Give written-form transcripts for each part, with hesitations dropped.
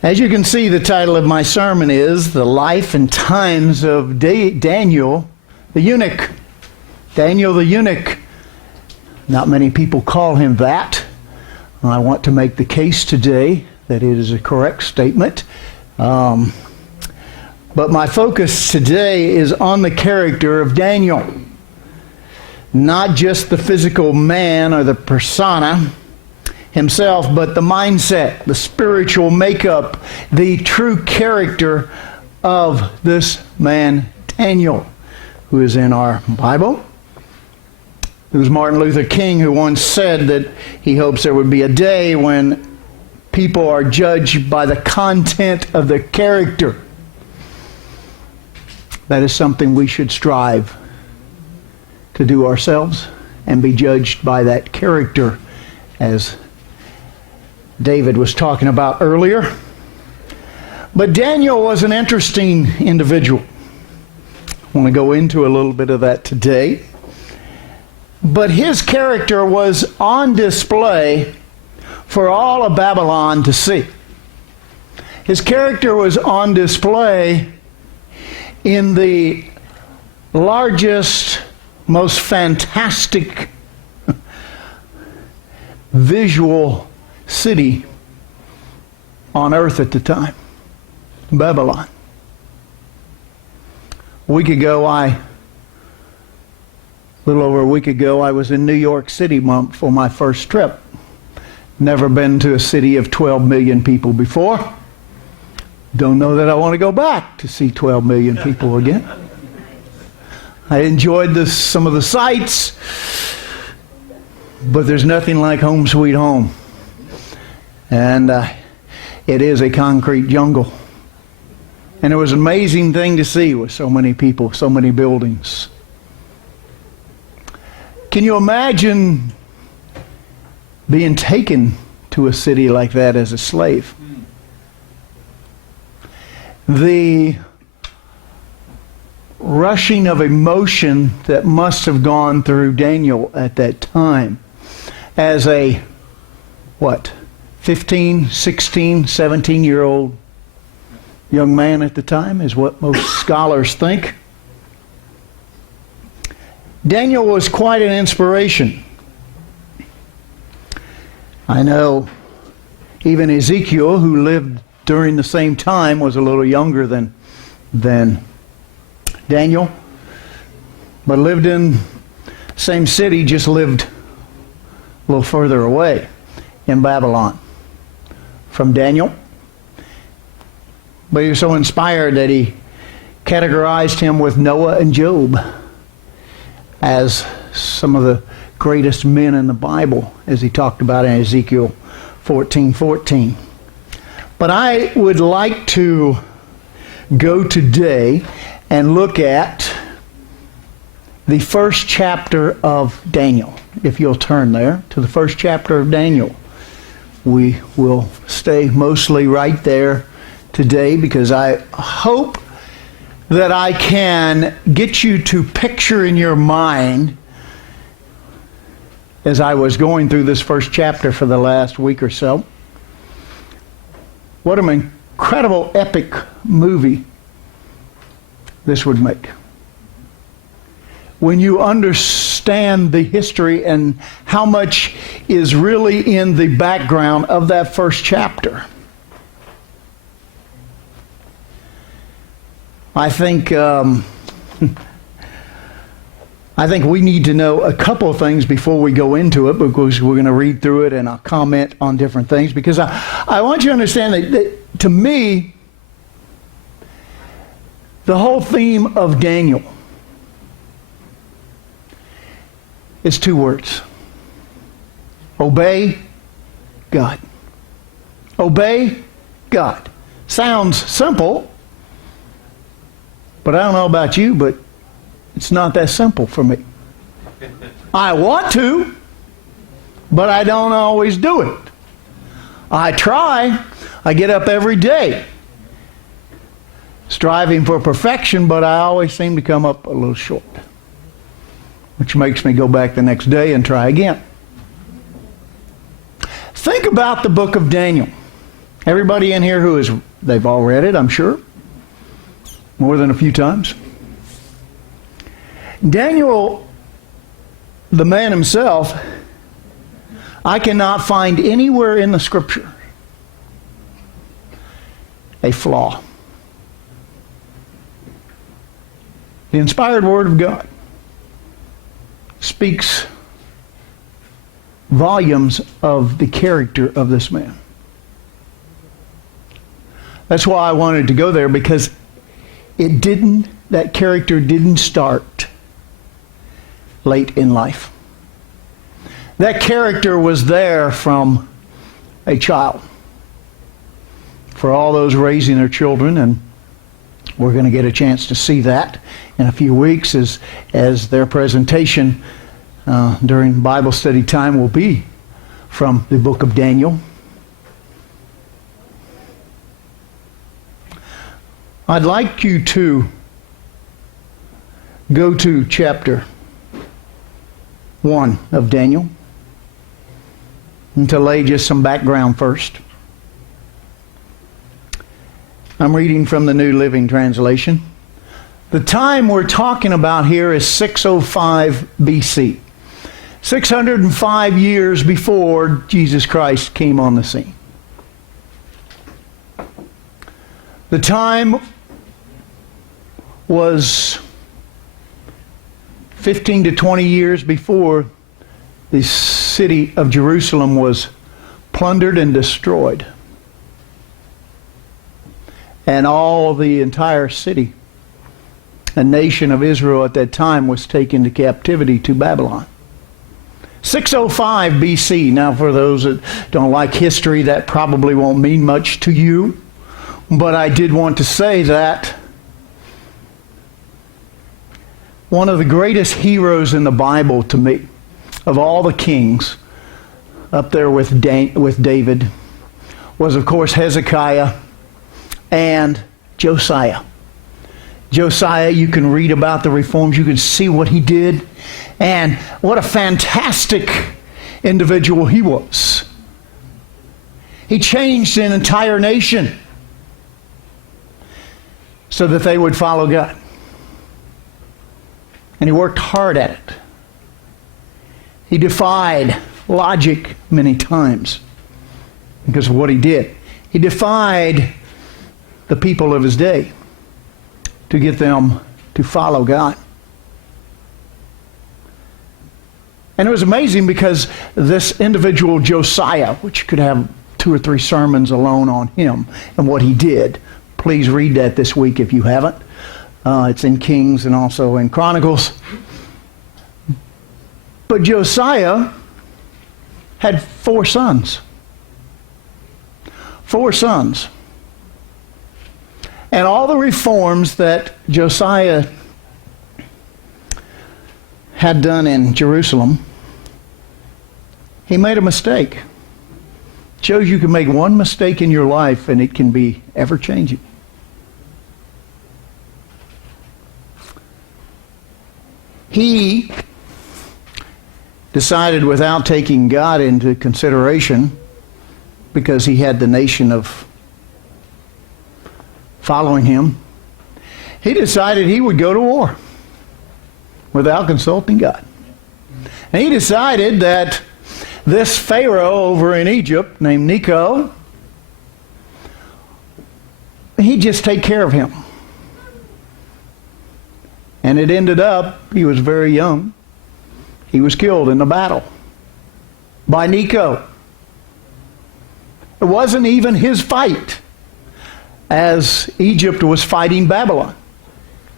As you can see, the title of my sermon is The Life and Times of Daniel the Eunuch. Daniel the Eunuch. Not many people call him that. I want to make the case today that it is a correct statement. But my focus today is on the character of Daniel. Not just the physical man or the persona himself, but the mindset, the spiritual makeup, the true character of this man, Daniel, who is in our Bible. It was Martin Luther King who once said that he hopes there would be a day when people are judged by the content of their character. That is something we should strive to do ourselves and be judged by that character, as David was talking about earlier. But Daniel was an interesting individual. I want to go into a little bit of that today. But his character was on display for all of Babylon to see. His character was on display in the largest, most fantastic visual city on earth at the time, Babylon. A little over a week ago, I was in New York City for my first trip. Never been to a city of 12 million people before. Don't know that I want to go back to see 12 million people again. I enjoyed some of the sights, but there's nothing like home sweet home. And it is a concrete jungle. And it was an amazing thing to see with so many people, so many buildings. Can you imagine being taken to a city like that as a slave? The rushing of emotion that must have gone through Daniel at that time as a, 15, 16, 17-year-old young man at the time is what most scholars think. Daniel was quite an inspiration. I know even Ezekiel, who lived during the same time, was a little younger than Daniel, but lived in the same city, just lived a little further away in Babylon from Daniel. But he was so inspired that he categorized him with Noah and Job as some of the greatest men in the Bible, as he talked about in Ezekiel 14:14. But I would like to go today and look at the first chapter of Daniel. If you'll turn there to the first chapter of Daniel. We will stay mostly right there today because I hope that I can get you to picture in your mind, as I was going through this first chapter for the last week or so, what an incredible epic movie this would make. When you understand the history and how much is really in the background of that first chapter. I think we need to know a couple of things before we go into it, because we're going to read through it and I'll comment on different things, because I want you to understand that to me, the whole theme of Daniel is two words. Obey God. Obey God. Sounds simple, but I don't know about you, but it's not that simple for me. I want to, but I don't always do it. I try. I get up every day striving for perfection, but I always seem to come up a little short, which makes me go back the next day and try again. Think about the book of Daniel Everybody in here they've all read it, I'm sure, more than a few times. Daniel, the man himself, I cannot find anywhere in the Scripture a flaw. The inspired Word of God speaks volumes of the character of this man. That's why I wanted to go there, because that character didn't start late in life. That character was there from a child. For all those raising their children, and we're going to get a chance to see that in a few weeks as their presentation during Bible study time will be from the book of Daniel. I'd like you to go to chapter 1 of Daniel and to lay just some background first. I'm reading from the New Living Translation. The time we're talking about here is 605 BC. 605 years before Jesus Christ came on the scene. The time was 15 to 20 years before the city of Jerusalem was plundered and destroyed. And all the entire city, a nation of Israel at that time, was taken to captivity to Babylon. 605 BC. Now, for those that don't like history, that probably won't mean much to you. But I did want to say that one of the greatest heroes in the Bible to me, of all the kings, up there with David, was of course Hezekiah and Josiah. Josiah, you can read about the reforms, you can see what he did, and what a fantastic individual he was. He changed an entire nation so that they would follow God. And he worked hard at it. He defied logic many times because of what he did. He defied the people of his day to get them to follow God. And it was amazing because this individual Josiah, which could have 2 or 3 sermons alone on him and what he did. Please read that this week if you haven't. It's in Kings and also in Chronicles. But Josiah had 4 sons. 4 sons. And all the reforms that Josiah had done in Jerusalem, he made a mistake. It shows you can make one mistake in your life and it can be ever-changing. He decided, without taking God into consideration, because he had the nation of following him, he decided he would go to war without consulting God. And he decided that this Pharaoh over in Egypt named Necho, he'd just take care of him. And it ended up, he was very young, he was killed in the battle by Necho. It wasn't even his fight, as Egypt was fighting Babylon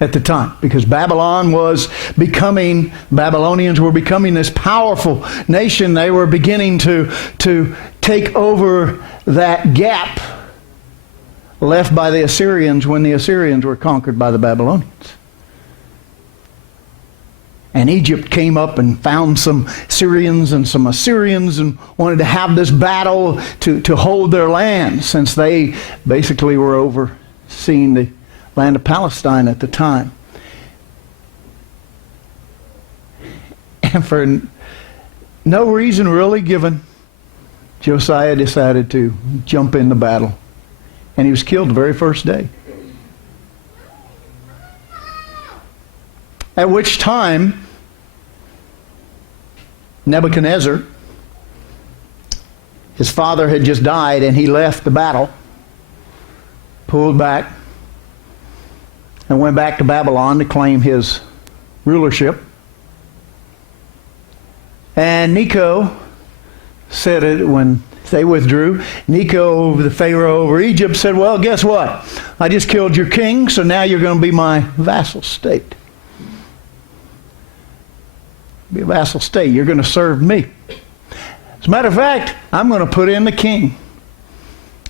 at the time, because Babylonians were becoming this powerful nation. They were beginning to take over that gap left by the Assyrians when the Assyrians were conquered by the Babylonians. And Egypt came up and found some Syrians and some Assyrians and wanted to have this battle to hold their land, since they basically were overseeing the land of Palestine at the time. And for no reason really given, Josiah decided to jump in the battle, and he was killed the very first day. At which time, Nebuchadnezzar, his father had just died, and he left the battle, pulled back, and went back to Babylon to claim his rulership. And Necho said it when they withdrew. Necho, the Pharaoh over Egypt, said, well, guess what? I just killed your king, so now you're going to be my vassal state. Be a vassal state. You're going to serve me. As a matter of fact, I'm going to put in the king.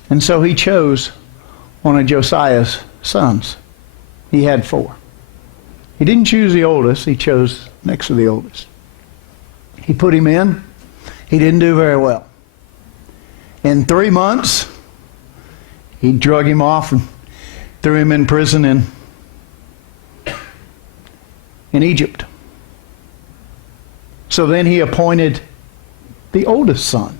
And so he chose one of Josiah's sons. He had 4. He didn't choose the oldest. He chose next to the oldest. He put him in. He didn't do very well. In 3 months, he drug him off and threw him in prison in Egypt. So then he appointed the oldest son,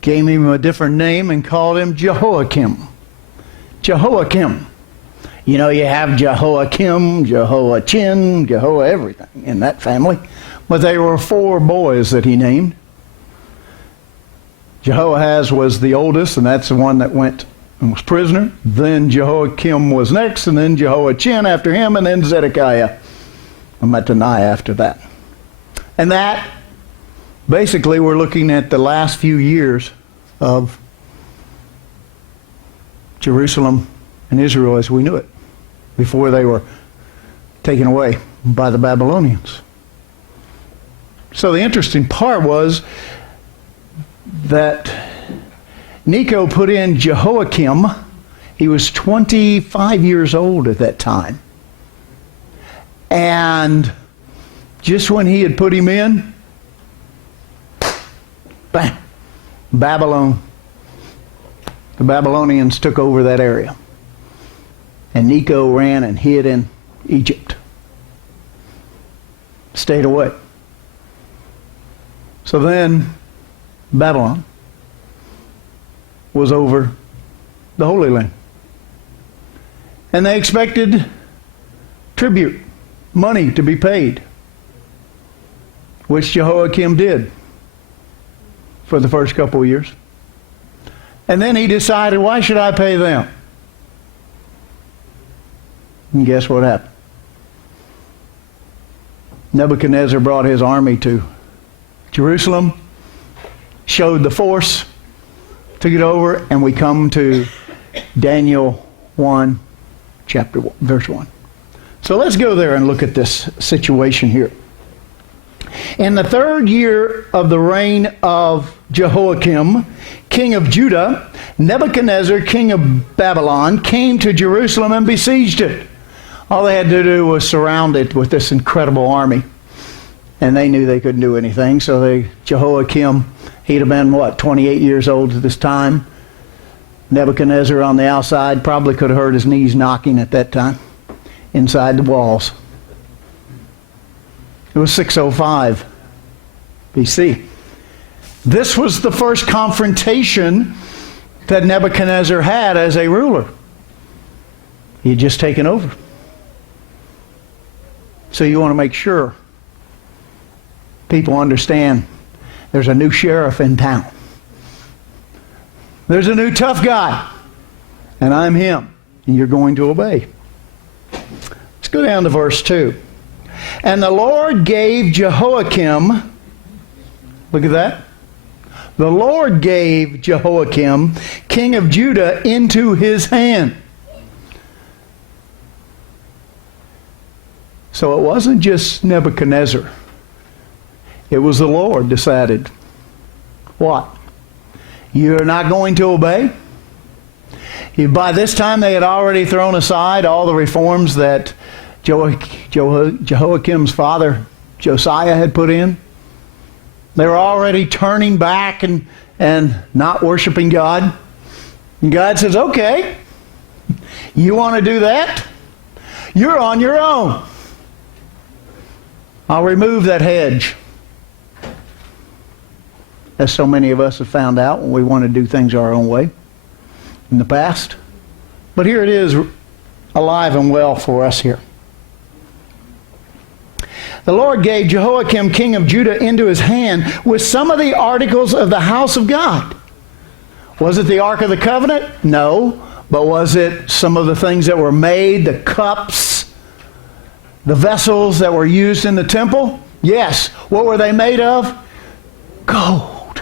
gave him a different name, and called him Jehoiakim. Jehoiakim. You know, you have Jehoiakim, Jehoiachin, everything in that family. But there were 4 boys that he named. Jehoahaz was the oldest, and that's the one that went and was prisoner. Then Jehoiakim was next, and then Jehoiachin after him, and then Zedekiah and Mattaniah after that. And that, basically, we're looking at the last few years of Jerusalem and Israel as we knew it, before they were taken away by the Babylonians. So the interesting part was that Necho put in Jehoiakim. He was 25 years old at that time. And just when he had put him in, bam, Babylon. The Babylonians took over that area. And Necho ran and hid in Egypt. Stayed away. So then Babylon was over the Holy Land. And they expected tribute, money to be paid, which Jehoiakim did for the first couple of years. And then he decided, why should I pay them? And guess what happened? Nebuchadnezzar brought his army to Jerusalem, showed the force, took it over, and we come to Daniel 1, chapter 1, verse 1. So let's go there and look at this situation here. In the 3rd year of the reign of Jehoiakim, king of Judah, Nebuchadnezzar, king of Babylon, came to Jerusalem and besieged it. All they had to do was surround it with this incredible army. And they knew they couldn't do anything, so Jehoiakim, he'd have been, 28 years old at this time. Nebuchadnezzar on the outside probably could have heard his knees knocking at that time, inside the walls. It was 605 BC. This was the first confrontation that Nebuchadnezzar had as a ruler. He had just taken over. So you want to make sure people understand there's a new sheriff in town. There's a new tough guy, and I'm him, and you're going to obey. Let's go down to verse 2. And the Lord gave Jehoiakim, look at that. The Lord gave Jehoiakim, king of Judah, into his hand. So it wasn't just Nebuchadnezzar. It was the Lord decided. What? You're not going to obey? By this time they had already thrown aside all the reforms that Jehoiakim's father Josiah had put in. They were already turning back and not worshiping God. And God says, okay, you want to do that? You're on your own. I'll remove that hedge. as so many of us have found out when we want to do things our own way in the past. But here it is, alive and well for us here. The Lord gave Jehoiakim, king of Judah, into his hand with some of the articles of the house of God. Was it the Ark of the Covenant? No. But was it some of the things that were made, the cups, the vessels that were used in the temple? Yes. What were they made of? Gold.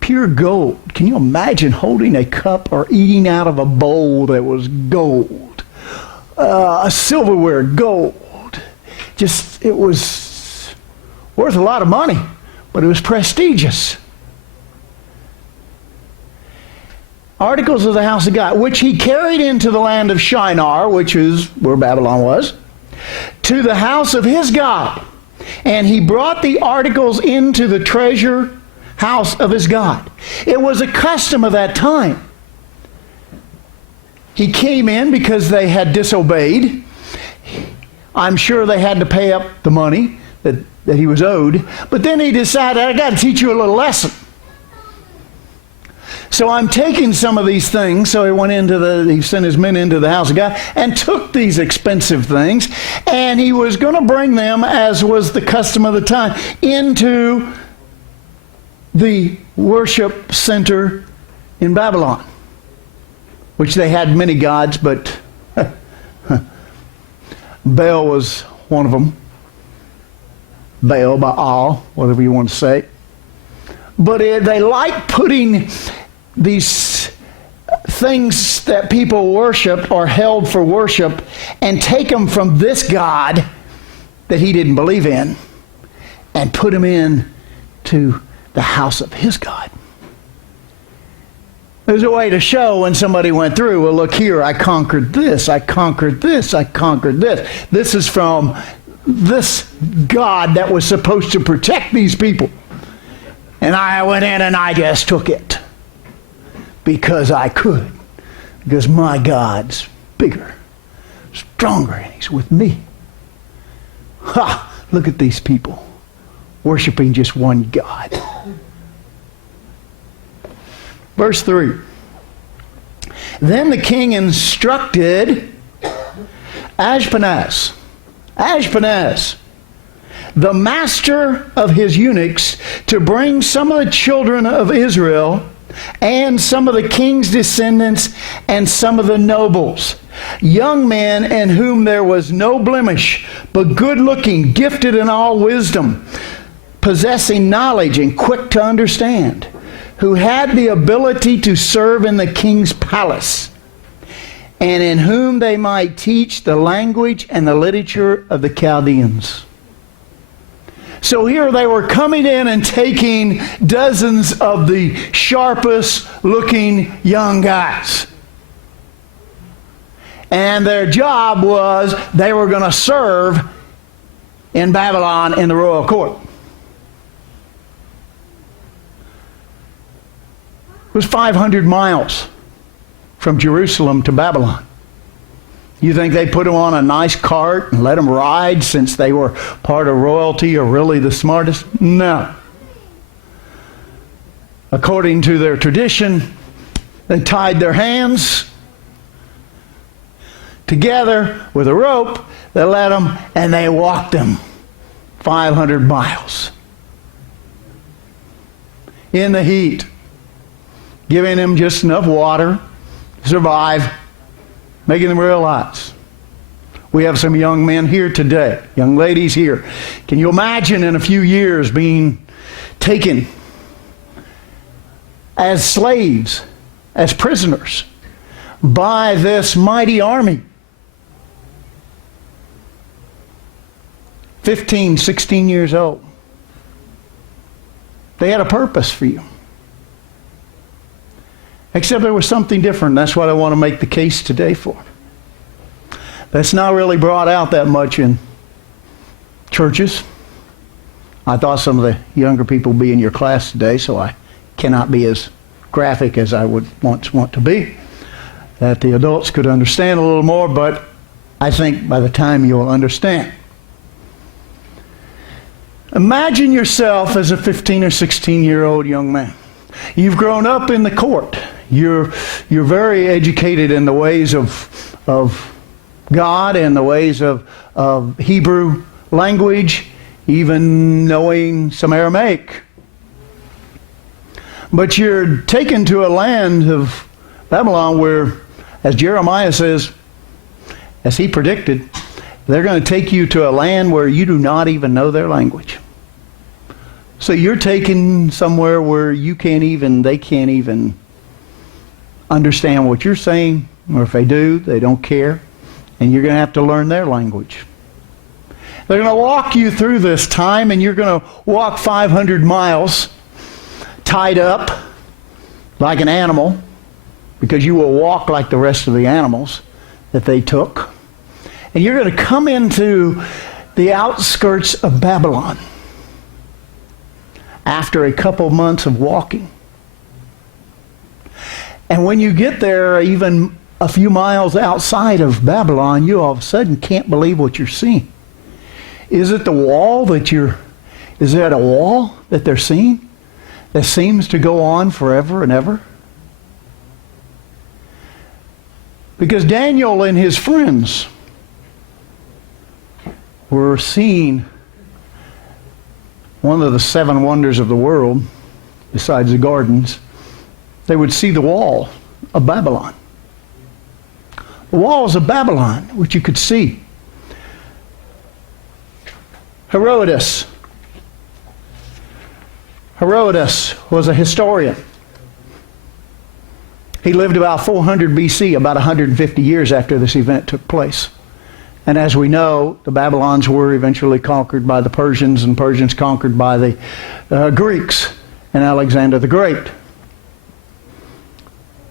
Pure gold. Can you imagine holding a cup or eating out of a bowl that was gold? A silverware, gold. Just, it was worth a lot of money, but it was prestigious. Articles of the house of God, which he carried into the land of Shinar, which is where Babylon was, to the house of his God. And he brought the articles into the treasure house of his God. It was a custom of that time. He came in because they had disobeyed. I'm sure they had to pay up the money that he was owed. But then he decided, I got to teach you a little lesson. So I'm taking some of these things. So he sent his men into the house of God and took these expensive things. And he was going to bring them, as was the custom of the time, into the worship center in Babylon, which they had many gods, but Baal was one of them. Baal, whatever you want to say. But they like putting these things that people worship or held for worship and take them from this God that he didn't believe in and put them in to the house of his God. There's a way to show when somebody went through, well, look here, I conquered this, I conquered this, I conquered this. This is from this God that was supposed to protect these people. And I went in and I just took it. Because I could. Because my God's bigger, stronger, and he's with me. Ha! Look at these people worshiping just one God. Verse 3. Then the king instructed Ashpenaz, the master of his eunuchs, to bring some of the children of Israel and some of the king's descendants and some of the nobles, young men in whom there was no blemish, but good-looking, gifted in all wisdom, possessing knowledge and quick to understand, who had the ability to serve in the king's palace, and in whom they might teach the language and the literature of the Chaldeans. So here they were coming in and taking dozens of the sharpest looking young guys. And their job was they were going to serve in Babylon in the royal court. It was 500 miles from Jerusalem to Babylon. You think they put them on a nice cart and let them ride since they were part of royalty or really the smartest? No. According to their tradition, they tied their hands together with a rope. They let them and they walked them 500 miles in the heat, giving them just enough water to survive, making them realize. We have some young men here today, young ladies here. Can you imagine in a few years being taken as slaves, as prisoners, by this mighty army? 15, 16 years old. They had a purpose for you. Except there was something different. That's what I want to make the case today for. That's not really brought out that much in churches. I thought some of the younger people would be in your class today, so I cannot be as graphic as I would once want to be, that the adults could understand a little more, but I think by the time you'll understand. Imagine yourself as a 15 or 16-year-old young man. You've grown up in the court. You're very educated in the ways of God and the ways of Hebrew language, even knowing some Aramaic. But you're taken to a land of Babylon where, as Jeremiah says, as he predicted, they're going to take you to a land where you do not even know their language. So you're taken somewhere where they can't even understand what you're saying, or if they do, they don't care, and you're going to have to learn their language. They're going to walk you through this time, and you're going to walk 500 miles tied up like an animal, because you will walk like the rest of the animals that they took. And you're going to come into the outskirts of Babylon after a couple months of walking. And when you get there, even a few miles outside of Babylon, you all of a sudden can't believe what you're seeing. Is it the wall is that a wall that they're seeing that seems to go on forever and ever? Because Daniel and his friends were seeing one of the 7 wonders of the world, besides the gardens. They would see the wall of Babylon. The walls of Babylon, which you could see. Herodotus was a historian. He lived about 400 BC, about 150 years after this event took place. And as we know, the Babylons were eventually conquered by the Persians, and Persians conquered by the Greeks and Alexander the Great.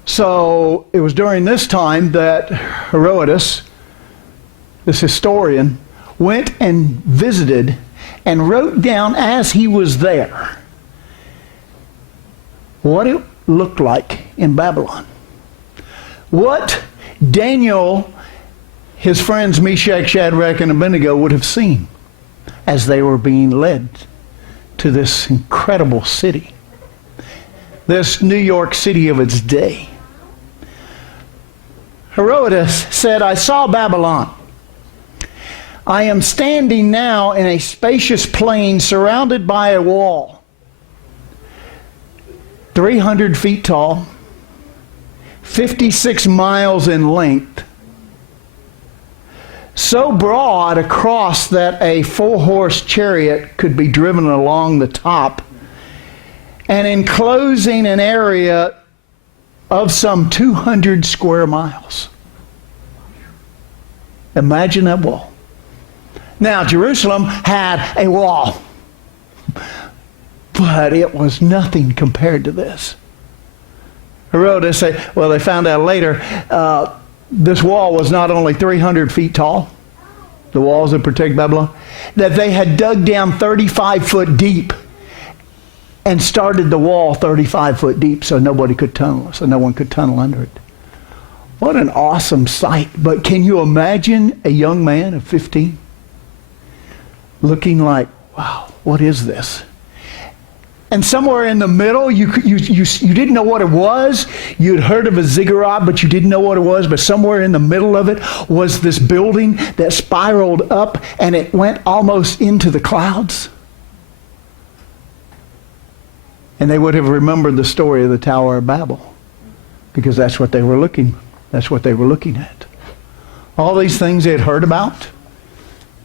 So it was during this time that Herodotus, this historian, went and visited and wrote down as he was there what it looked like in Babylon. What Daniel, his friends Meshach, Shadrach, and Abednego would have seen as they were being led to this incredible city, this New York City of its day. Herodotus said, "I saw Babylon. I am standing now in a spacious plain surrounded by a wall, 300 feet tall, 56 miles in length, so broad across that a 4-horse chariot could be driven along the top, and enclosing an area of some 200 square miles." Imagine that wall. Now, Jerusalem had a wall, but it was nothing compared to this. Herodotus said, well, they found out later, this wall was not only 300 feet tall, the walls that protect Babylon, that they had dug down 35 foot deep and started the wall 35 foot deep so nobody could tunnel, so no one could tunnel under it. What an awesome sight. But can you imagine a young man of 15 looking like, wow, what is this? And somewhere in the middle, you didn't know what it was. You'd heard of a ziggurat, but you didn't know what it was. But somewhere in the middle of it was this building that spiraled up, and it went almost into the clouds. And they would have remembered the story of the Tower of Babel, because that's what they were looking at. All these things they had heard about,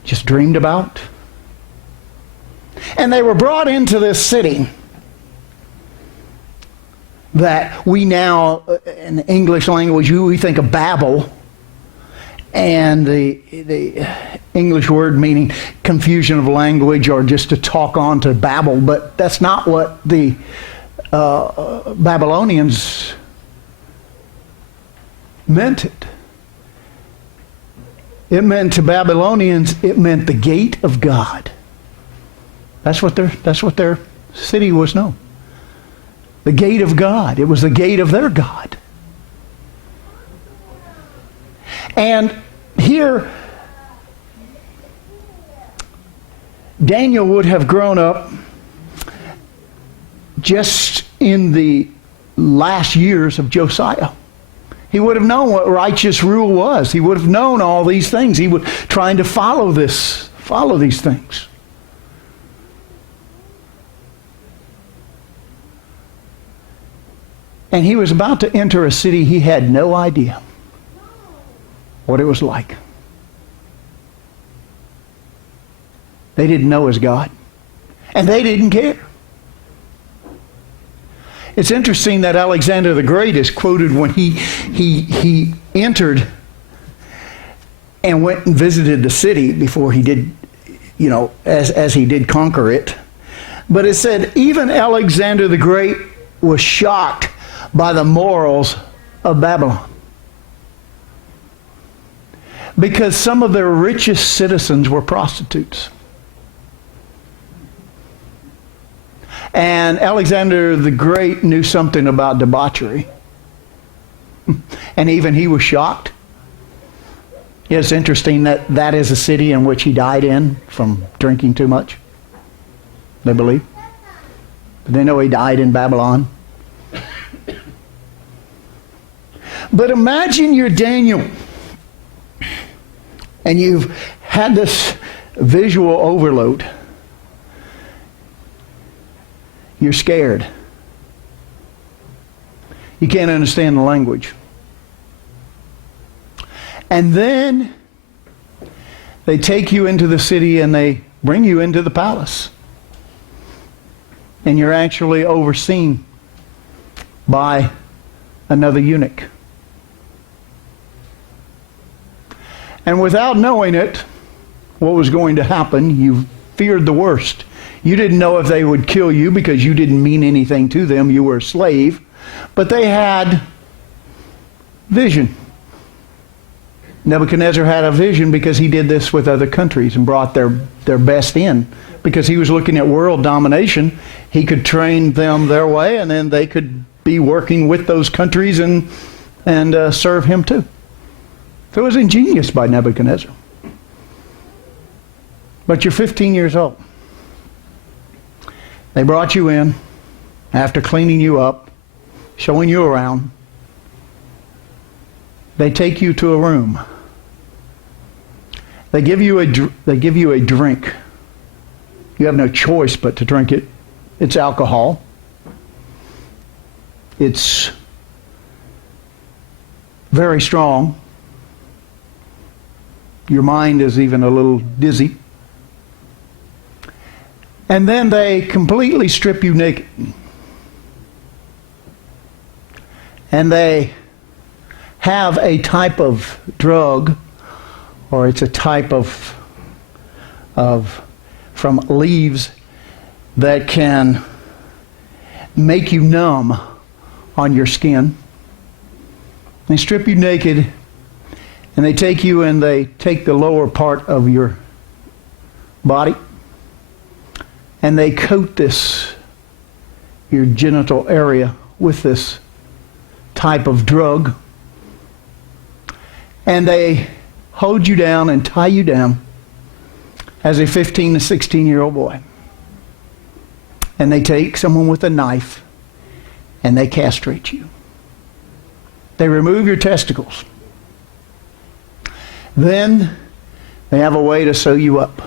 just dreamed about. And they were brought into this city that we now, in the English language, we think of Babel, and the English word meaning confusion of language or just to talk on to babble, but that's not what the Babylonians meant it. It meant to Babylonians, it meant the gate of God. That's what their city was known. The gate of God. It was the gate of their God. And here, Daniel would have grown up just in the last years of Josiah. He would have known what righteous rule was. He would have known all these things. He was trying to follow these things. And he was about to enter a city he had no idea what it was like. They didn't know his God. And they didn't care. It's interesting that Alexander the Great is quoted when he entered and went and visited the city before he did, as he did conquer it. But it said, even Alexander the Great was shocked by the morals of Babylon, because some of their richest citizens were prostitutes. And Alexander the Great knew something about debauchery. And even he was shocked. It's interesting that that is a city in which he died in from drinking too much, they believe. But they know he died in Babylon. But imagine you're Daniel, and you've had this visual overload. You're scared. You can't understand the language. And then they take you into the city and they bring you into the palace. And you're actually overseen by another eunuch. And without knowing it, what was going to happen, you feared the worst. You didn't know if they would kill you because you didn't mean anything to them. You were a slave. But they had vision. Nebuchadnezzar had a vision because he did this with other countries and brought their best in. Because he was looking at world domination, he could train them their way, and then they could be working with those countries and serve him too. So it was ingenious by Nebuchadnezzar. But you're 15 years old. They brought you in after cleaning you up, showing you around. They take you to a room. They give you a drink. You have no choice but to drink it. It's alcohol. It's very strong. Your mind is even a little dizzy. And then they completely strip you naked. And they have a type of drug, or it's a type of from leaves that can make you numb on your skin. They strip you naked, and they take you and they take the lower part of your body, and they coat your genital area with this type of drug. And they hold you down and tie you down as a 15 to 16-year-old boy. And they take someone with a knife and they castrate you. They remove your testicles. Then they have a way to sew you up.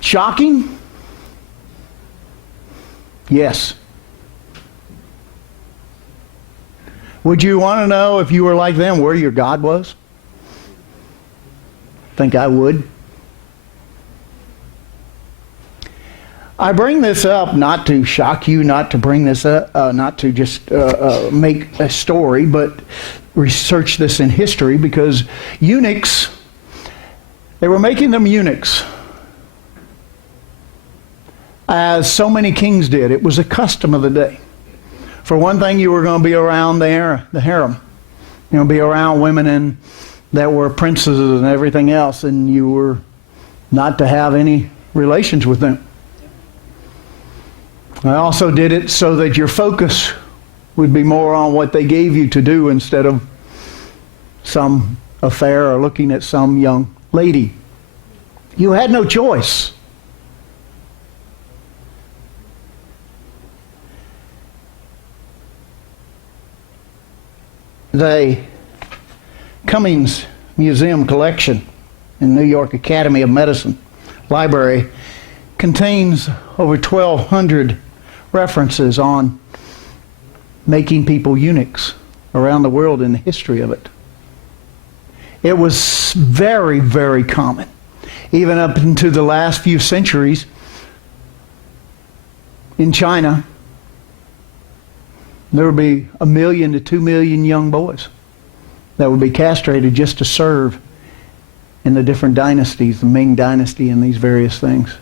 Shocking? Yes. Would you want to know, if you were like them, where your God was? Think I would. I bring this up not to shock you, not to bring this up, not to just make a story, but research this in history, because eunuchs, they were making them eunuchs, as so many kings did. It was a custom of the day. For one thing, you were going to be around the harem. You're going to be around women that were princesses and everything else, and you were not to have any relations with them. I also did it so that your focus would be more on what they gave you to do instead of some affair or looking at some young lady. You had no choice. The Cummings Museum collection in New York Academy of Medicine Library contains over 1,200 references on making people eunuchs around the world in the history of it. It was very, very common. Even up into the last few centuries in China, there would be 1 million to 2 million young boys that would be castrated just to serve in the different dynasties, the Ming dynasty and these various things.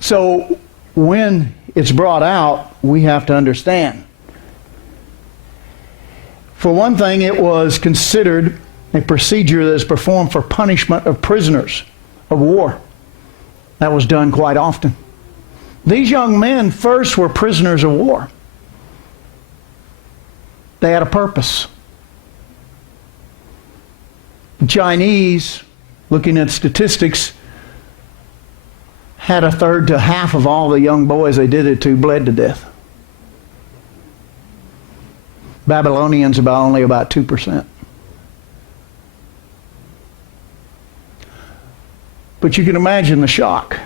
So when it's brought out, we have to understand. For one thing, it was considered a procedure that is performed for punishment of prisoners of war. That was done quite often. These young men first were prisoners of war. They had a purpose. The Chinese, looking at statistics, had 1/3 to half of all the young boys they did it to bled to death. Babylonians only about 2%. But you can imagine the shock.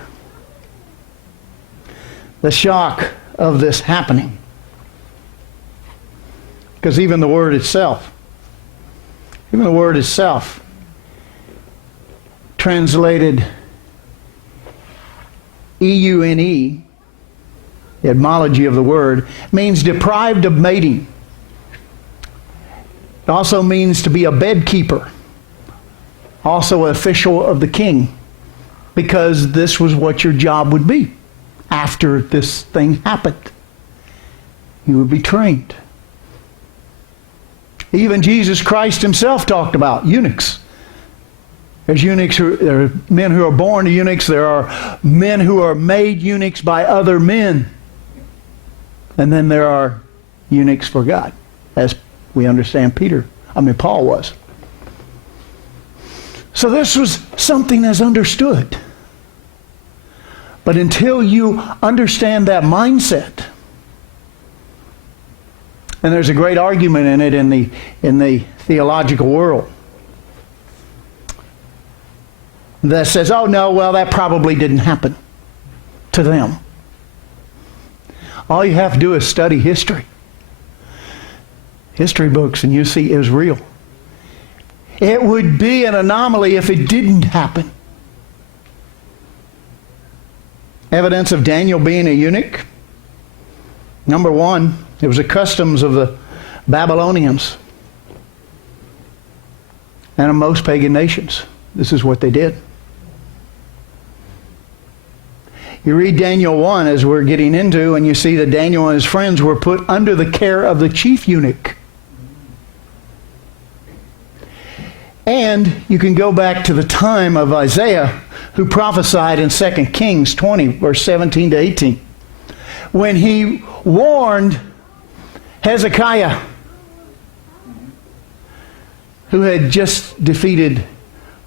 The shock of this happening. Because even the word itself, translated EUNE, the etymology of the word, means deprived of mating. It also means to be a bedkeeper, also an official of the king, because this was what your job would be after this thing happened. You would be trained. Even Jesus Christ himself talked about eunuchs. There's eunuchs there are men who are born eunuchs. There are men who are made eunuchs by other men. And then there are eunuchs for God, as we understand Paul was. So this was something that's understood. But until you understand that mindset, and there's a great argument in it in the theological world that says, oh no, well that probably didn't happen to them. All you have to do is study history books, and you see it was real. It would be an anomaly if it didn't happen. Evidence of Daniel being a eunuch. Number one, it was the customs of the Babylonians and of most pagan nations. This is what they did. You read Daniel 1 as we're getting into, and you see that Daniel and his friends were put under the care of the chief eunuch. And you can go back to the time of Isaiah, who prophesied in 2 Kings 20, verse 17 to 18, when he warned Hezekiah, who had just defeated,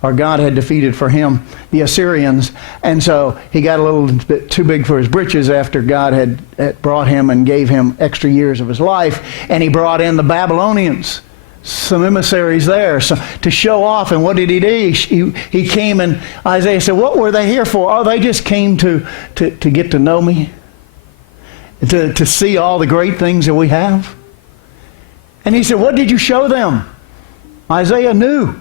or God had defeated for him, the Assyrians. And so he got a little bit too big for his britches after God had brought him and gave him extra years of his life. And he brought in the Babylonians, some emissaries there, so, to show off. And what did he do? He came, and Isaiah said, what were they here for? Oh, they just came to get to know me, to see all the great things that we have. And he said, what did you show them? Isaiah knew.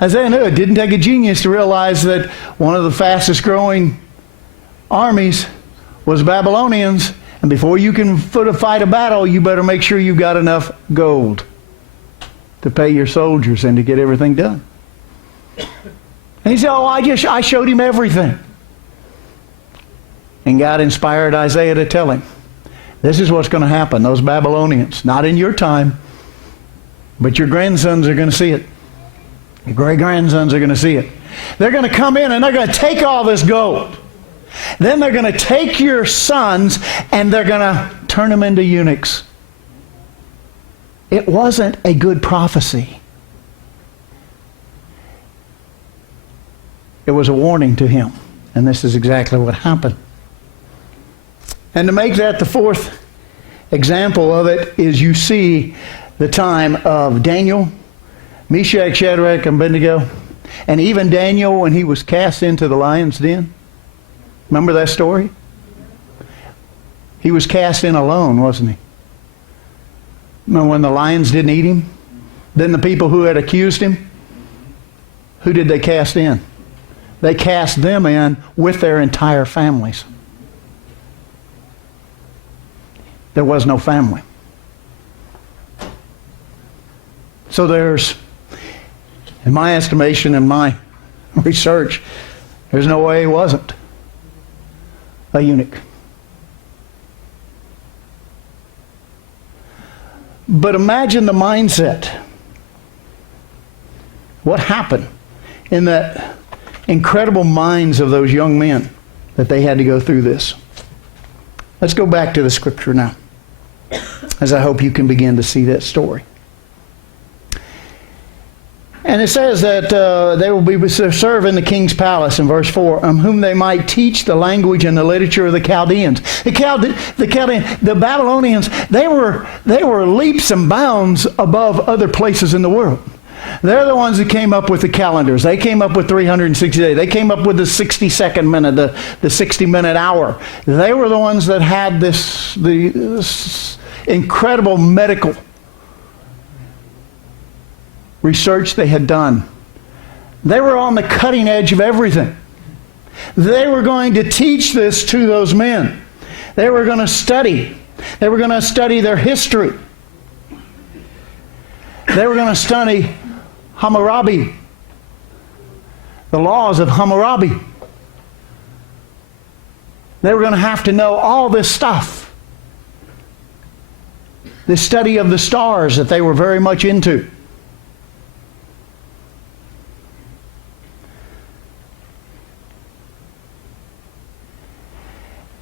It didn't take a genius to realize that one of the fastest growing armies was Babylonians. And before you can fight a battle, you better make sure you've got enough gold to pay your soldiers and to get everything done. And he said, I showed him everything. And God inspired Isaiah to tell him, this is what's going to happen. Those Babylonians, not in your time, but your grandsons are going to see it. Your great-grandsons are going to see it. They're going to come in and they're going to take all this gold. Then they're going to take your sons and they're going to turn them into eunuchs. It wasn't a good prophecy. there was a warning to him. And this is exactly what happened. And to make that the fourth example of it is you see the time of Daniel, Meshach, Shadrach, and Abednego, and even Daniel when he was cast into the lion's den. Remember that story? He was cast in alone, wasn't he? Remember when the lions didn't eat him? Then the people who had accused him, who did they cast in? They cast them in with their entire families. There was no family. So there's, in my estimation, in my research, there's no way he wasn't a eunuch. But imagine the mindset. What happened in the incredible minds of those young men that they had to go through this? Let's go back to the scripture now, as I hope you can begin to see that story. And it says that they will be serve in the king's palace in verse 4, whom they might teach the language and the literature of the Chaldeans. The Babylonians, they were leaps and bounds above other places in the world. They're the ones that came up with the calendars. They came up with 360 days. They came up with the 60-second minute, the 60-minute hour. They were the ones that had this incredible medical research they had done. They were on the cutting edge of everything. They were going to teach this to those men. They were going to study. They were going to study their history. They were going to study Hammurabi, the laws of Hammurabi. They were going to have to know all this stuff. The study of the stars that they were very much into.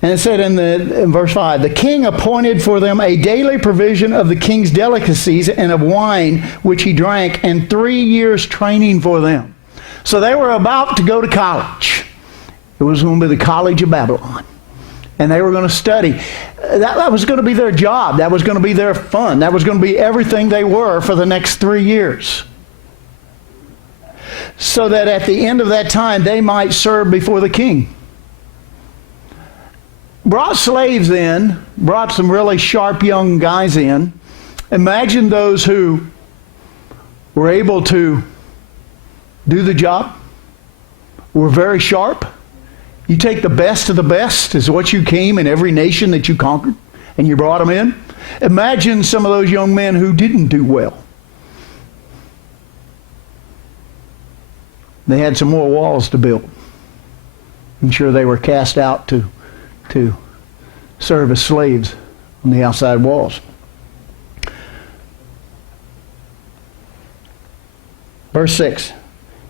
And it said in verse 5, the king appointed for them a daily provision of the king's delicacies and of wine which he drank, and 3 years training for them. So they were about to go to college. It was going to be the College of Babylon. And they were going to study. That was going to be their job. That was going to be their fun. That was going to be everything they were for the next 3 years. So that at the end of that time, they might serve before the king. Brought slaves in, brought some really sharp young guys in. Imagine those who were able to do the job, were very sharp. You take the best of the best, is what you came in every nation that you conquered, and you brought them in. Imagine some of those young men who didn't do well. They had some more walls to build. I'm sure they were cast out to serve as slaves on the outside walls. Verse 6.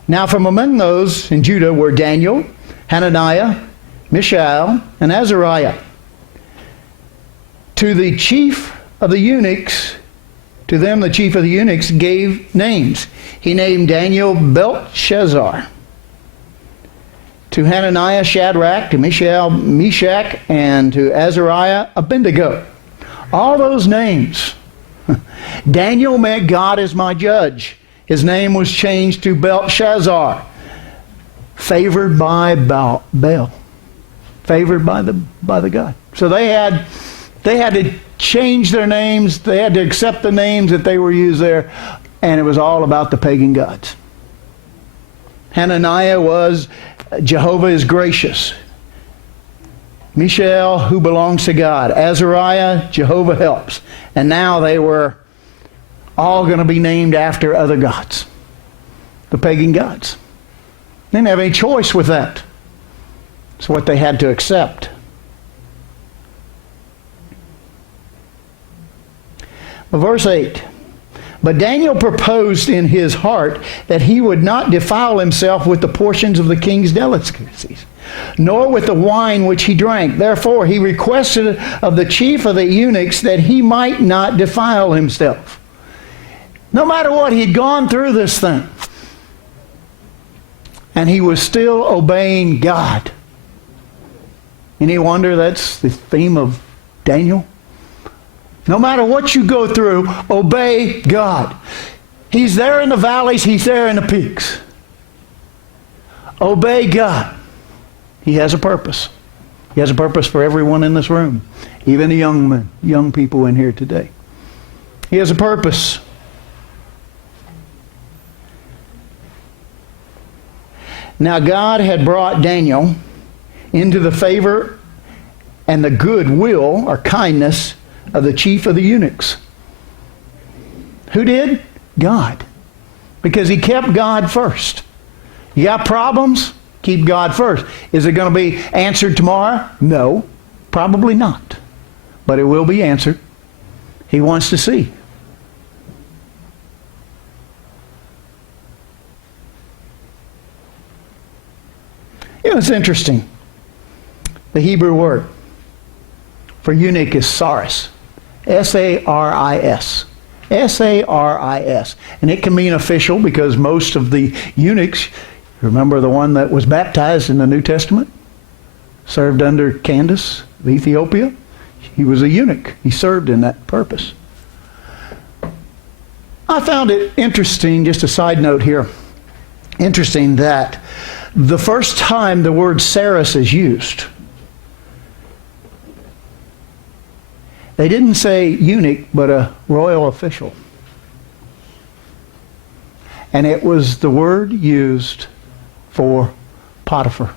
Now from among those in Judah were Daniel, Hananiah, Mishael, and Azariah. To the chief of the eunuchs, to them the chief of the eunuchs gave names. He named Daniel Belshazzar. To Hananiah, Shadrach, to Mishael, Meshach, and to Azariah, Abednego. All those names. Daniel meant God is my judge. His name was changed to Belshazzar. Favored by Baal. Favored by the God. So they had to change their names. They had to accept the names that they were used there. And it was all about the pagan gods. Hananiah was Jehovah is gracious. Mishael, who belongs to God. Azariah, Jehovah helps. And now they were all going to be named after other gods. The pagan gods. They didn't have any choice with that. It's what they had to accept. But verse 8. But Daniel proposed in his heart that he would not defile himself with the portions of the king's delicacies, nor with the wine which he drank. Therefore he requested of the chief of the eunuchs that he might not defile himself. No matter what, he'd gone through this thing. and he was still obeying God. Any wonder that's the theme of Daniel? No matter what you go through, obey God. He's there in the valleys, He's there in the peaks. Obey God. He has a purpose. He has a purpose for everyone in this room, even the young people in here today. He has a purpose. Now God had brought Daniel into the favor and the goodwill or kindness of the chief of the eunuchs. Who did? God. Because he kept God first. You got problems? Keep God first. Is it going to be answered tomorrow? No, probably not. But it will be answered. He wants to see. You know, it's interesting. The Hebrew word for eunuch is saris. S-A-R-I-S. S-A-R-I-S. And it can mean official because most of the eunuchs, remember the one that was baptized in the New Testament? Served under Candace of Ethiopia? He was a eunuch. He served in that purpose. I found it interesting, just a side note here, interesting that the first time the word saris is used, they didn't say eunuch, but a royal official. And it was the word used for Potiphar.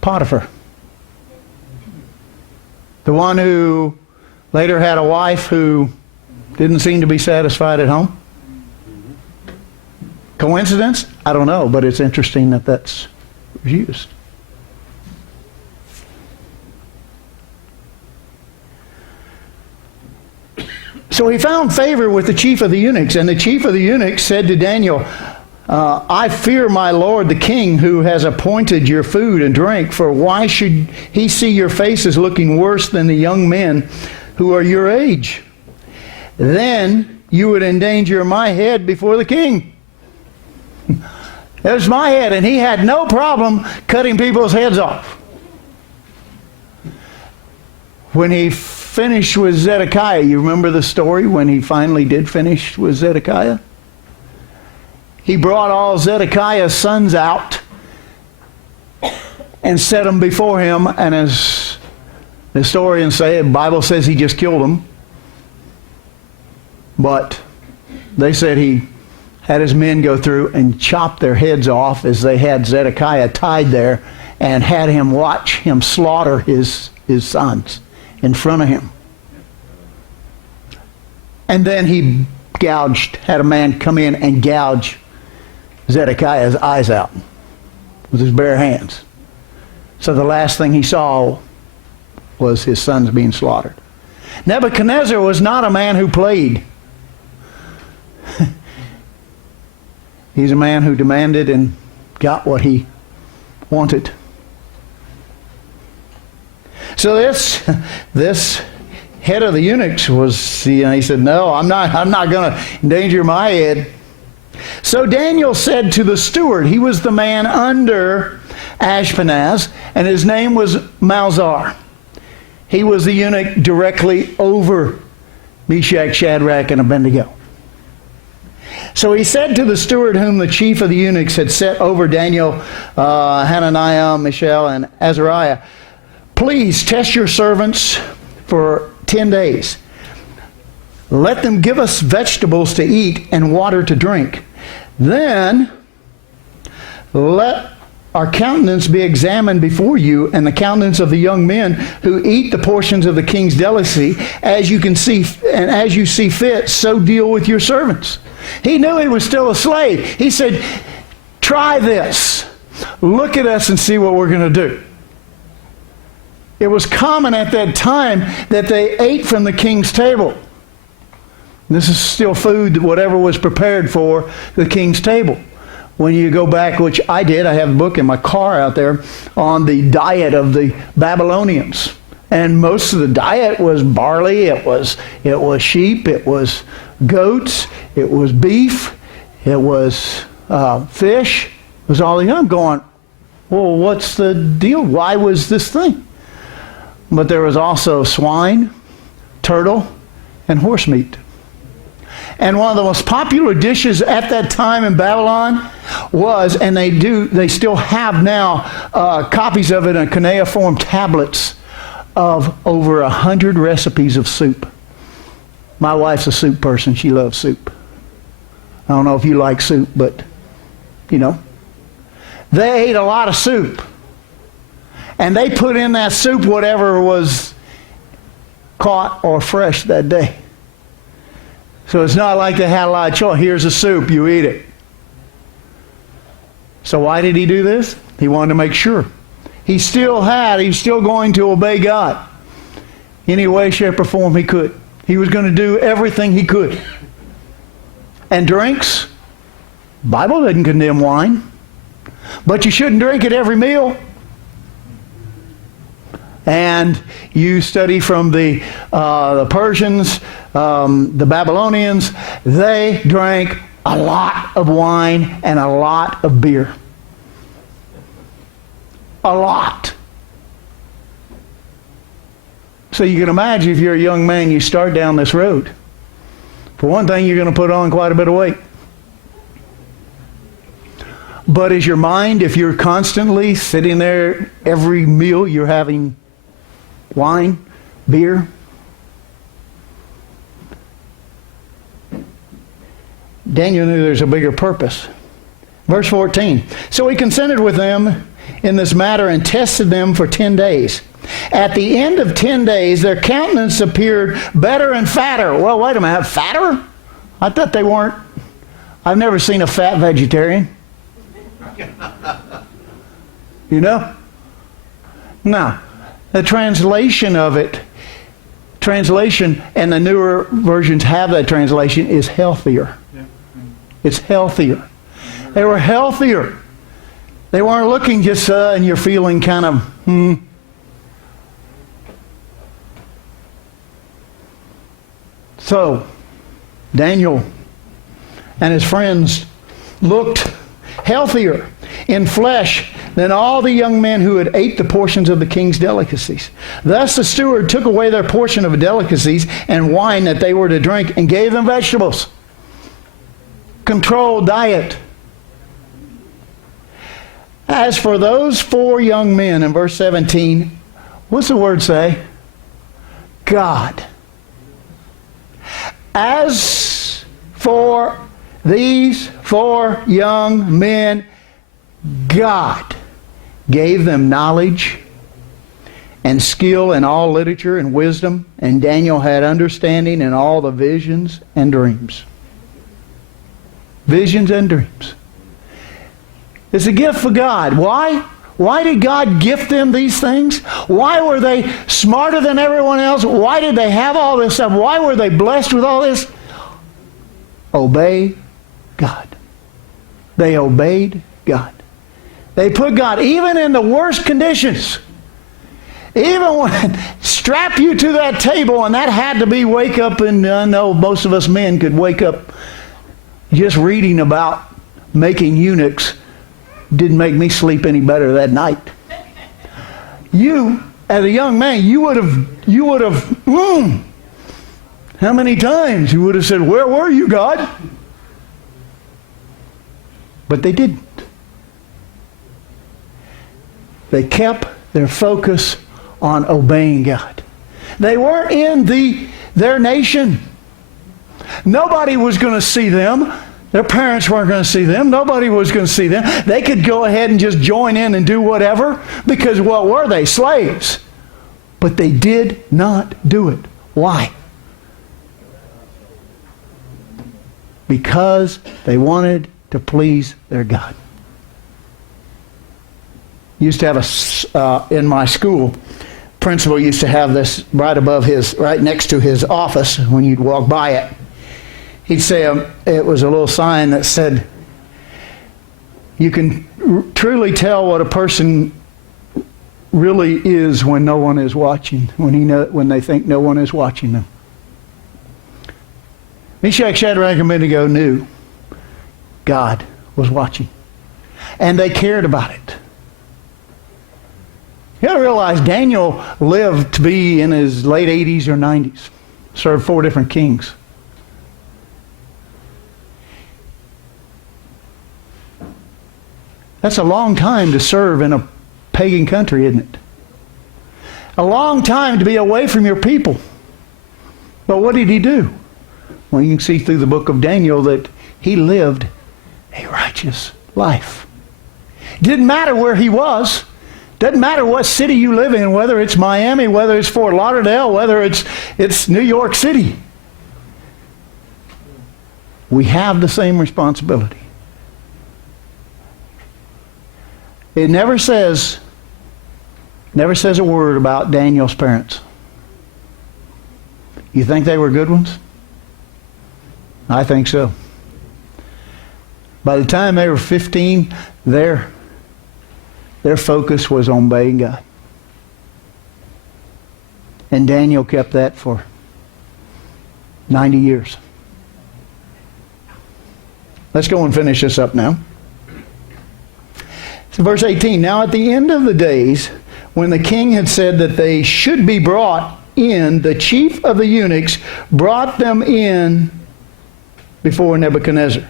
Potiphar. The one who later had a wife who didn't seem to be satisfied at home. Coincidence? I don't know, but it's interesting that that's used. So he found favor with the chief of the eunuchs, and the chief of the eunuchs said to Daniel, I fear my lord the king who has appointed your food and drink, for why should he see your faces looking worse than the young men who are your age? Then you would endanger my head before the king. There's my head, and he had no problem cutting people's heads off. When he finished with Zedekiah, you remember the story when he finally did finish with Zedekiah? He brought all Zedekiah's sons out and set them before him, and as the historians say, the Bible says he just killed them. But they said he had his men go through and chop their heads off as they had Zedekiah tied there and had him watch him slaughter his sons in front of him. And then he had a man come in and gouge Zedekiah's eyes out with his bare hands. So the last thing he saw was his sons being slaughtered. Nebuchadnezzar was not a man who played. He's a man who demanded and got what he wanted. So this head of the eunuchs was, he said, no, I'm not going to endanger my head. So Daniel said to the steward, he was the man under Ashpenaz, and his name was Malzar. He was the eunuch directly over Meshach, Shadrach, and Abednego. So he said to the steward whom the chief of the eunuchs had set over Daniel, Hananiah, Mishael, and Azariah, please test your servants for 10 days. Let them give us vegetables to eat and water to drink. Then let our countenance be examined before you, and the countenance of the young men who eat the portions of the king's delicacy, as you can see, and as you see fit, so deal with your servants. He knew he was still a slave. He said, try this. Look at us and see what we're going to do. It was common at that time that they ate from the king's table. This is still food, whatever was prepared for the king's table. When you go back, which I did, I have a book in my car out there on the diet of the Babylonians. And most of the diet was barley, it was sheep, it was goats, it was beef, it was fish. Was all I'm going, well, what's the deal? Why was this thing? But there was also swine, turtle, and horse meat. And one of the most popular dishes at that time in Babylon was, and they still have now copies of it in cuneiform tablets of over 100 recipes of soup. My wife's a soup person. She loves soup. I don't know if you like soup, but, you know. They ate a lot of soup. And they put in that soup whatever was caught or fresh that day. So it's not like they had a lot of choice. Here's a soup, you eat it. So why did he do this? He wanted to make sure. He's still going to obey God. Any way, shape, or form he could. He was going to do everything he could. And drinks, Bible doesn't condemn wine. But you shouldn't drink at every meal. And you study from the Persians, the Babylonians, they drank a lot of wine and a lot of beer. A lot. So you can imagine if you're a young man, you start down this road. For one thing, you're going to put on quite a bit of weight. But is your mind, if you're constantly sitting there every meal, you're having wine, beer? Daniel knew there's a bigger purpose. Verse 14. So he consented with them in this matter and tested them for 10 days. At the end of 10 days, their countenance appeared better and fatter. Well, wait a minute, fatter? I thought they weren't. I've never seen a fat vegetarian. You know? Now, the translation of it, and the newer versions have that translation, is healthier. It's healthier. They were healthier. They weren't looking just, and you're feeling kind of, So, Daniel and his friends looked healthier in flesh than all the young men who had ate the portions of the king's delicacies. Thus the steward took away their portion of delicacies and wine that they were to drink and gave them vegetables. Controlled diet. As for those 4 young men in verse 17, what's the word say? God. As for these 4 young men, God gave them knowledge and skill in all literature and wisdom, and Daniel had understanding in all the visions and dreams. Visions and dreams. It's a gift for God. Why? Why did God gift them these things? Why were they smarter than everyone else? Why did they have all this stuff? Why were they blessed with all this? Obey God. They obeyed God. They put God even in the worst conditions. Even when strap you to that table, and that had to be wake up, and I know most of us men could wake up just reading about making eunuchs didn't make me sleep any better that night. You, as a young man, you would have, how many times you would have said, where were you, God? But they didn't. They kept their focus on obeying God. They weren't in their nation. Nobody was going to see them. Their parents weren't going to see them. Nobody was going to see them. They could go ahead and just join in and do whatever, because what were they? Slaves. But they did not do it. Why? Because they wanted to please their God. Used to have in my school, principal used to have this right next to his office when you'd walk by it. He'd say it was a little sign that said, you can truly tell what a person really is when no one is watching, when they think no one is watching them. Meshach, Shadrach, and Abednego knew God was watching. And they cared about it. You got to realize Daniel lived to be in his late 80s or 90s. Served 4 different kings. That's a long time to serve in a pagan country, isn't it? A long time to be away from your people. But what did he do? Well, you can see through the book of Daniel that he lived a righteous life. It didn't matter where he was. Doesn't matter what city you live in, whether it's Miami, whether it's Fort Lauderdale, whether it's New York City. We have the same responsibility. It never says a word about Daniel's parents. You think they were good ones? I think so. By the time they were 15, their focus was on obeying God. And Daniel kept that for 90 years. Let's go and finish this up now. So verse 18, now at the end of the days, when the king had said that they should be brought in, the chief of the eunuchs brought them in before Nebuchadnezzar.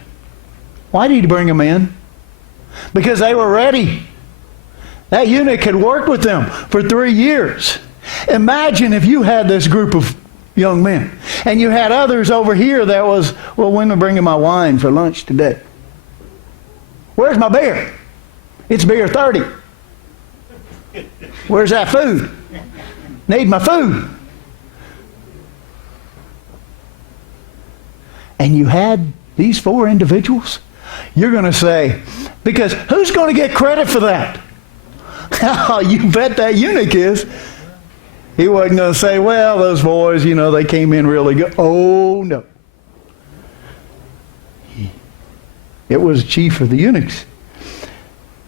Why did he bring them in? Because they were ready. That eunuch had worked with them for 3 years. Imagine if you had this group of young men, and you had others over here that was, well, when am I bringing my wine for lunch today? Where's my beer? It's beer 30. Where's that food? Need my food. And you had these 4 individuals? You're going to say, because who's going to get credit for that? You bet that eunuch is. He wasn't going to say, well, those boys, they came in really good. Oh, no. It was the chief of the eunuchs.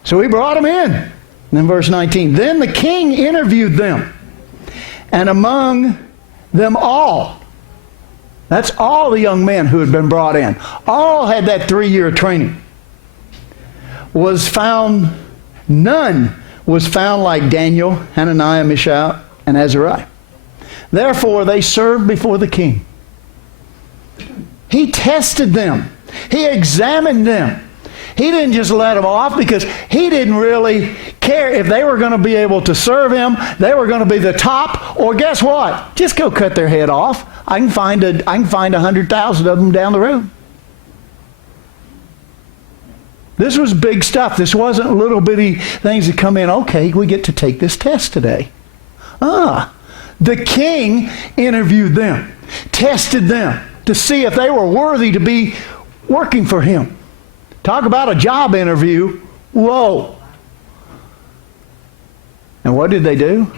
So he brought them in. And then verse 19, then the king interviewed them. And among them all, that's all the young men who had been brought in, all had that 3-year training, none was found like Daniel, Hananiah, Mishael, and Azariah. Therefore they served before the king. He tested them. He examined them. He didn't just let them off because he didn't really care if they were going to be able to serve him. They were going to be the top. Or guess what? Just go cut their head off. I can find 100,000 of them down the road. This was big stuff. This wasn't little bitty things that come in. Okay, we get to take this test today. The king interviewed them, tested them to see if they were worthy to be working for him. Talk about a job interview. Whoa. And what did they do?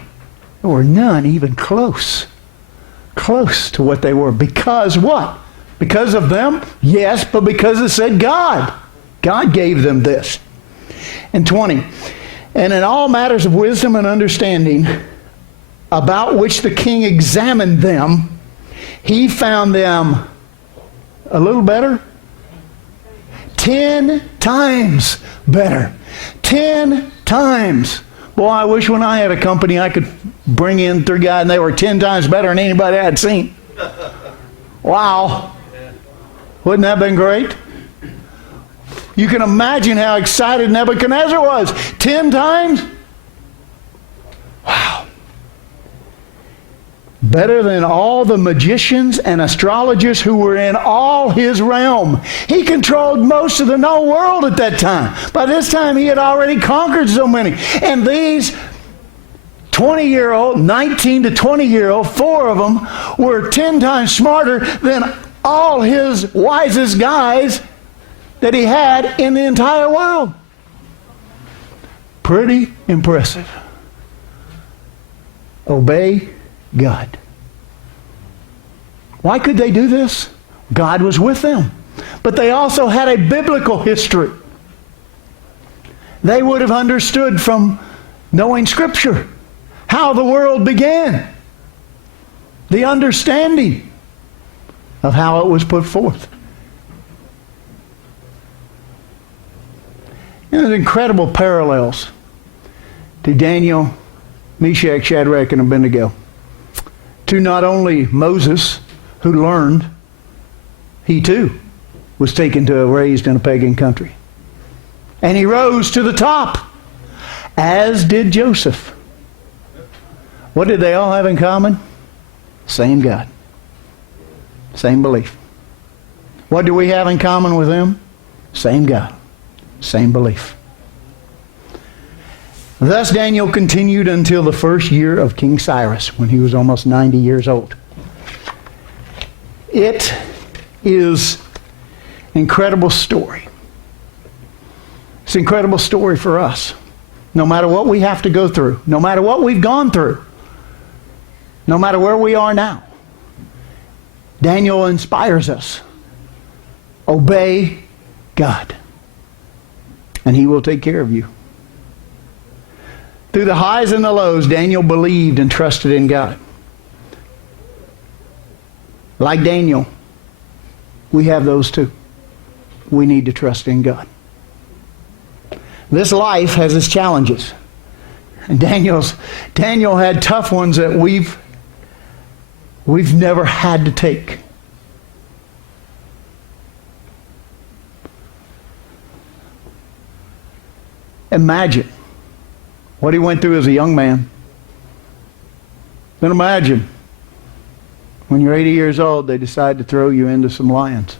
There were none even close to what they were. Because what? Because of them? Yes, but because it said God. God gave them this. And 20. And in all matters of wisdom and understanding, about which the king examined them, he found them a little better. 10 times better. 10 times. Boy, I wish when I had a company I could bring in 3 guys and they were 10 times better than anybody I had seen. Wow. Wouldn't that have been great? You can imagine how excited Nebuchadnezzar was. 10 times? Wow. Better than all the magicians and astrologers who were in all his realm. He controlled most of the known world at that time. By this time, he had already conquered so many. And these 20-year-old, 19 to 20-year-old, 4 of them were 10 times smarter than all his wisest guys that he had in the entire world. Pretty impressive. Obey God. Why could they do this? God was with them. But they also had a biblical history. They would have understood from knowing Scripture how the world began. The understanding of how it was put forth. And there's incredible parallels to Daniel, Meshach, Shadrach, and Abednego. To not only Moses, who learned, he too was raised in a pagan country. And he rose to the top, as did Joseph. What did they all have in common? Same God. Same belief. What do we have in common with them? Same God. Same belief. Thus Daniel continued until the first year of King Cyrus, when he was almost 90 years old. It is an incredible story. It's an incredible story for us. No matter what we have to go through, no matter what we've gone through, no matter where we are now, Daniel inspires us. Obey God, and He will take care of you. Through the highs and the lows, Daniel believed and trusted in God. Like Daniel, we have those too. We need to trust in God. This life has its challenges. And Daniel had tough ones that we've never had to take. Imagine what he went through as a young man. Then imagine when you're 80 years old, they decide to throw you into some lions.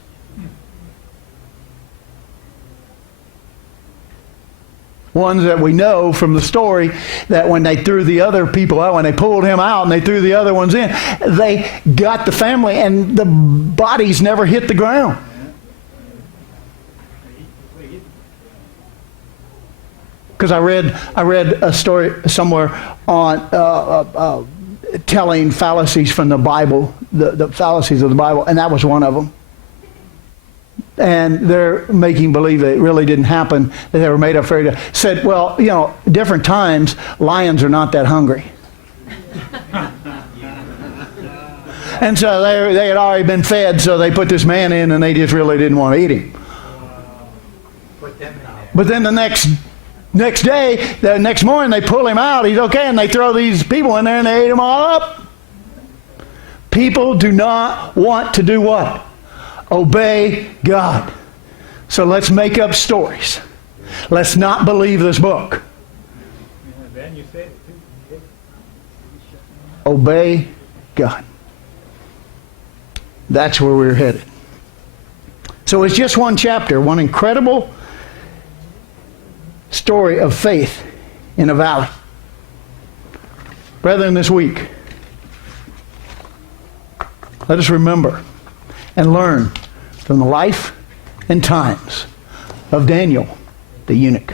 Ones that we know from the story that when they threw the other people out, when they pulled him out and they threw the other ones in, they got the family and the bodies never hit the ground. Because I read a story somewhere on telling fallacies from the Bible, the fallacies of the Bible, and that was one of them. And they're making believe that it really didn't happen, that they were made up fairy tales. Said, well, different times, lions are not that hungry. And so they had already been fed, so they put this man in, and they just really didn't want to eat him. But then the next day, the next morning, they pull him out. He's okay, and they throw these people in there, and they ate them all up. People do not want to do what? Obey God. So let's make up stories. Let's not believe this book. Obey God. That's where we're headed. So it's just one chapter, one incredible story of faith in a valley. Brethren, this week, let us remember and learn from the life and times of Daniel the eunuch.